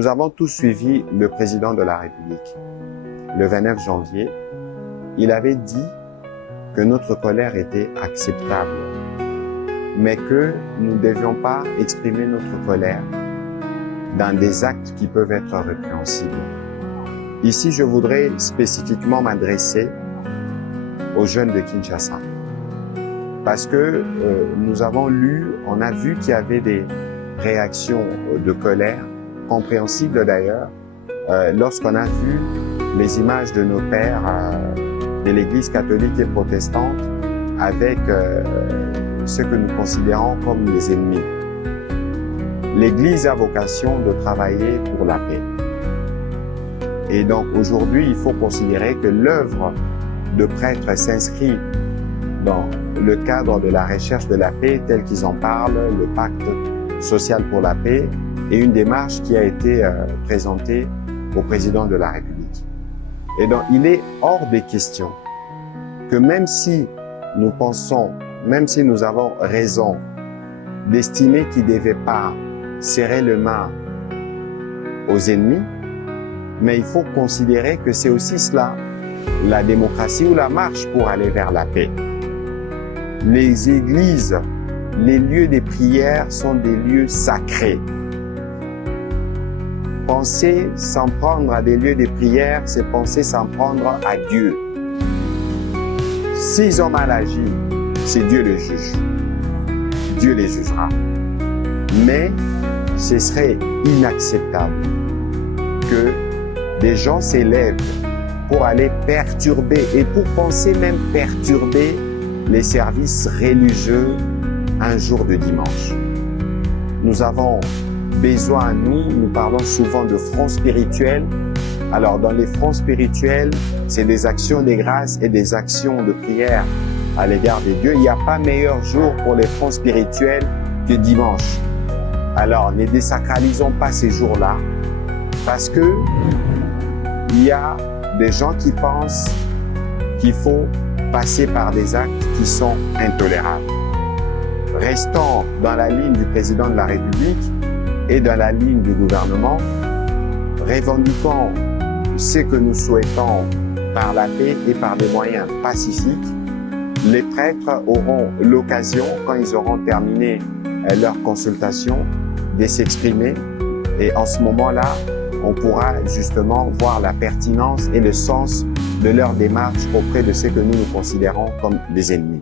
Nous avons tous suivi le président de la République. Le 29 janvier, il avait dit que notre colère était acceptable, mais que nous ne devions pas exprimer notre colère dans des actes qui peuvent être répréhensibles. Ici, je voudrais spécifiquement m'adresser aux jeunes de Kinshasa, parce que nous avons lu, on a vu qu'il y avait des réactions de colère, compréhensibles d'ailleurs, lorsqu'on a vu les images de nos pères de l'Église catholique et protestante avec ce que nous considérons comme les ennemis. L'Église a vocation de travailler pour la paix. Et donc aujourd'hui, il faut considérer que l'œuvre de prêtres s'inscrit dans le cadre de la recherche de la paix, tel qu'ils en parlent, le pacte social pour la paix, et une démarche qui a été présentée au président de la République. Et donc, il est hors des questions que même si nous pensons, même si nous avons raison d'estimer qu'il ne devait pas serrer les mains aux ennemis, mais il faut considérer que c'est aussi cela, la démocratie ou la marche pour aller vers la paix. Les églises, les lieux de prière sont des lieux sacrés. Penser s'en prendre à des lieux de prière, c'est penser s'en prendre à Dieu. S'ils ont mal agi, c'est Dieu le juge. Dieu les jugera. Mais ce serait inacceptable que des gens s'élèvent pour aller perturber et pour penser même perturber les services religieux un jour de dimanche. Nous avons besoin, nous parlons souvent de front spirituel. Alors dans les fronts spirituels, c'est des actions de grâce et des actions de prière à l'égard de Dieu. Il n'y a pas meilleur jour pour les fronts spirituels que dimanche. Alors ne désacralisons pas ces jours-là, parce que il y a des gens qui pensent qu'il faut passer par des actes qui sont intolérables. Restons dans la ligne du président de la République et dans la ligne du gouvernement. Revendiquons ce que nous souhaitons par la paix et par des moyens pacifiques. Les prêtres auront l'occasion, quand ils auront terminé leur consultation, de s'exprimer. Et en ce moment-là, on pourra justement voir la pertinence et le sens de leur démarche auprès de ceux que nous considérons comme des ennemis.